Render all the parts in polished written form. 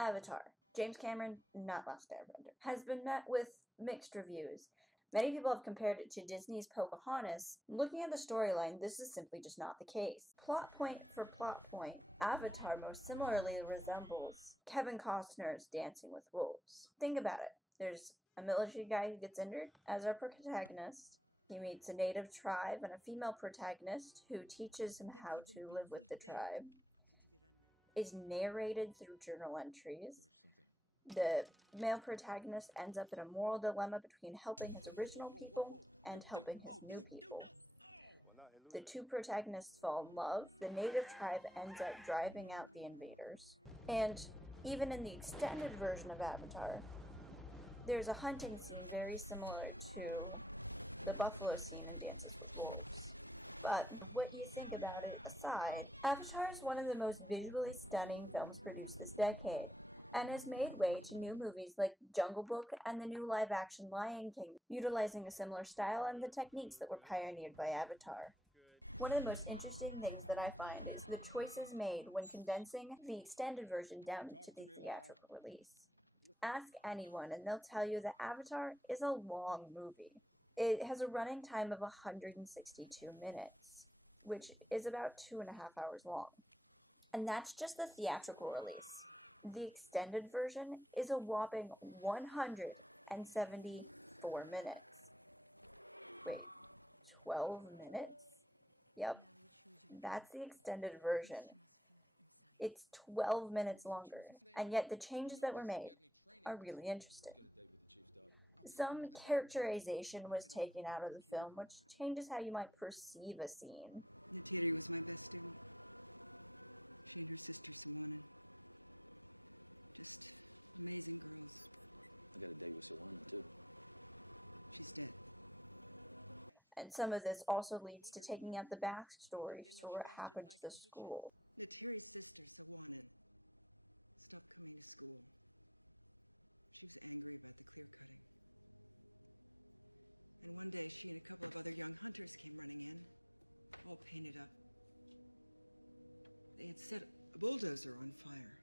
Avatar, James Cameron, not Last Airbender, has been met with mixed reviews. Many people have compared it to Disney's Pocahontas. Looking at the storyline, this is simply just not the case. Plot point for plot point, Avatar most similarly resembles Kevin Costner's Dancing with Wolves. Think about it. There's a military guy who gets injured as our protagonist. He meets a native tribe and a female protagonist who teaches him how to live with the tribe. Is narrated through journal entries. The male protagonist ends up in a moral dilemma between helping his original people and helping his new people. The two protagonists fall in love. The native tribe ends up driving out the invaders. And even in the extended version of Avatar, there's a hunting scene very similar to the buffalo scene in Dances with Wolves. But what you think about it aside, Avatar is one of the most visually stunning films produced this decade, and has made way to new movies like Jungle Book and the new live-action Lion King, utilizing a similar style and the techniques that were pioneered by Avatar. One of the most interesting things that I find is the choices made when condensing the extended version down into the theatrical release. Ask anyone and they'll tell you that Avatar is a long movie. It has a running time of 162 minutes, which is about 2.5 hours long. And that's just the theatrical release. The extended version is a whopping 174 minutes. Wait, 12 minutes? Yep, that's the extended version. It's 12 minutes longer, and yet the changes that were made are really interesting. Some characterization was taken out of the film, which changes how you might perceive a scene. Neytiri was my best student. She and her sister Sawana. Just amazing girls. I got a date with Sawana, too. She's dead. And some of this also leads to taking out the backstory for what happened to the school. Neytiri's sister, Sawana, stopped coming to school. She was angry about the clear cutting. And one day, she and a couple of other young hunters came running in, all painted up. They had set a bulldozer on fire.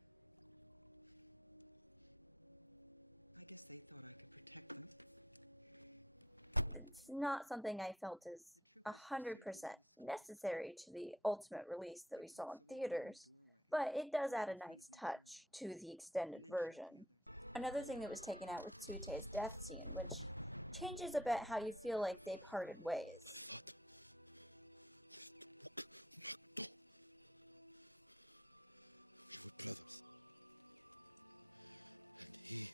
I guess they thought I could protect them. It's not something I felt is 100% necessary to the ultimate release that we saw in theaters, but it does add a nice touch to the extended version. Another thing that was taken out was Tsute's death scene, which changes a bit how you feel like they parted ways. I thought with the book Magdo, we were brothers, and he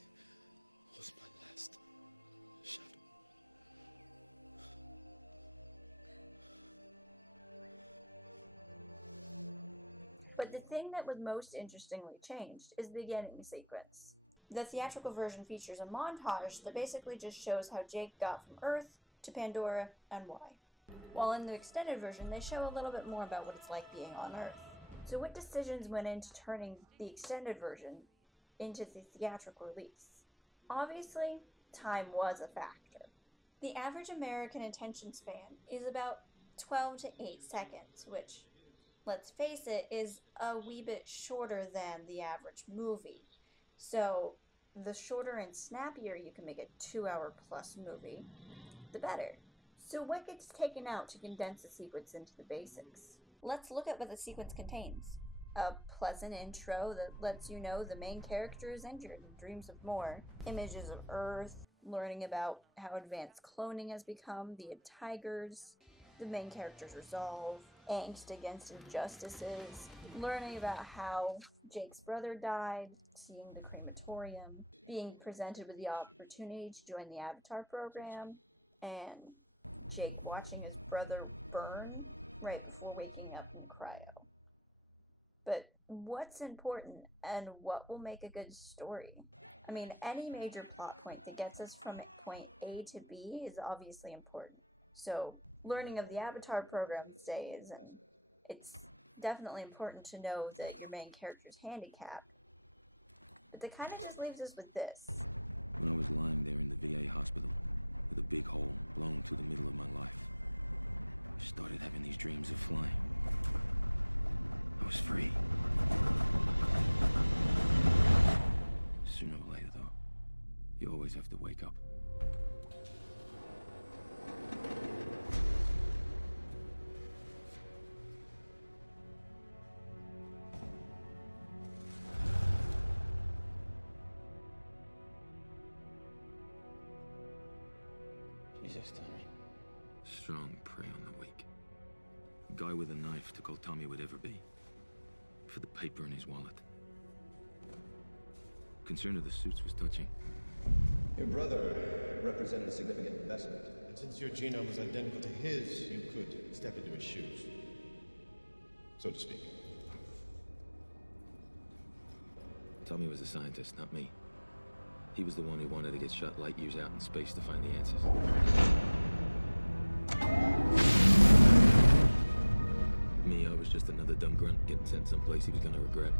was my last shadow. But the thing that was most interestingly changed is the beginning sequence. The theatrical version features a montage that basically just shows how Jake got from Earth to Pandora and why. While in the extended version, they show a little bit more about what it's like being on Earth. So what decisions went into turning the extended version into the theatrical release? Obviously, time was a factor. The average American attention span is about 12 to 8 seconds, which, let's face it, is a wee bit shorter than the average movie. So, the shorter and snappier you can make a 2-hour-plus movie, the better. So what gets taken out to condense the sequence into the basics? Let's look at what the sequence contains. A pleasant intro that lets you know the main character is injured and dreams of more. Images of Earth, learning about how advanced cloning has become, the tigers, the main character's resolve, angst against injustices, learning about how Jake's brother died, seeing the crematorium, being presented with the opportunity to join the Avatar program, and Jake watching his brother burn right before waking up from cryo. But what's important and what will make a good story? I mean, any major plot point that gets us from point A to B is obviously important. So, learning of the Avatar program these days, and it's definitely important to know that your main character's handicapped. But that kind of just leaves us with this. When I was lying there in the VA hospital, with a big hole blown through the middle of my life, I started having these dreams of flying. I was free. Sooner or later, though, you always have to wake up. Jesus, Tommy. Strong prey on the weak. A guy with a knife took all Tommy would ever be. For the paper in his wallet. Concern of the suits was touching. Your brother represented a significant investment. And since your genome was identical to his, you could step into his shoes. So to speak. Tommy was the scientist, not me. He was the one who wanted to get shot light years out in space to find the answers. Me, I was just another dumb grunt getting sent someplace he was gonna regret.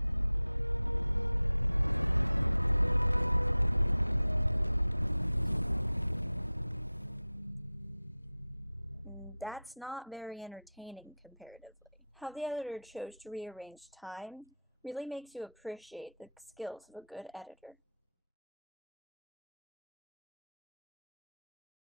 That's not very entertaining comparatively. How the editor chose to rearrange time really makes you appreciate the skills of a good editor.